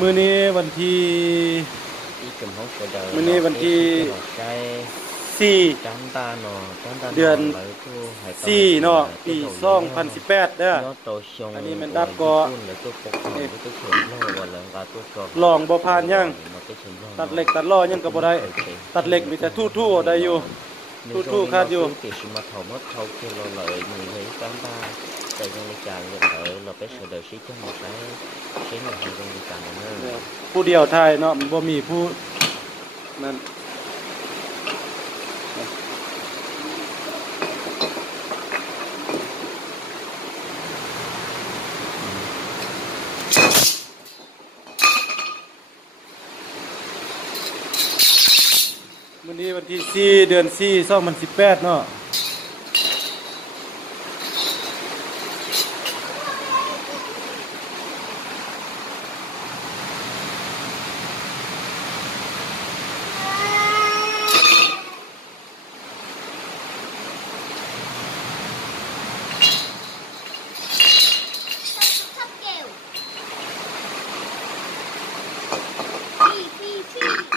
มื้อนี้วันที่มื้อนี้วันที่4เดือน4เนาะปี2018เด้ออันนี้มันดับก็ลองบ่ผ่านยังตัดเหล็กตัดล้อยังก็บ่ได้ตัดเหล็กมีแต่ทู่ๆได้อยู่ทู่ๆคาดอยู่tại dân đi chàng nhận ở là cái sự đời sĩ cho một cái người hàng dân đi chàng nữa ผู้เดียวทายเนาะมันบ่มีผู้นั่นวันนี้วันที่4เดือน4 2018เนาะPhi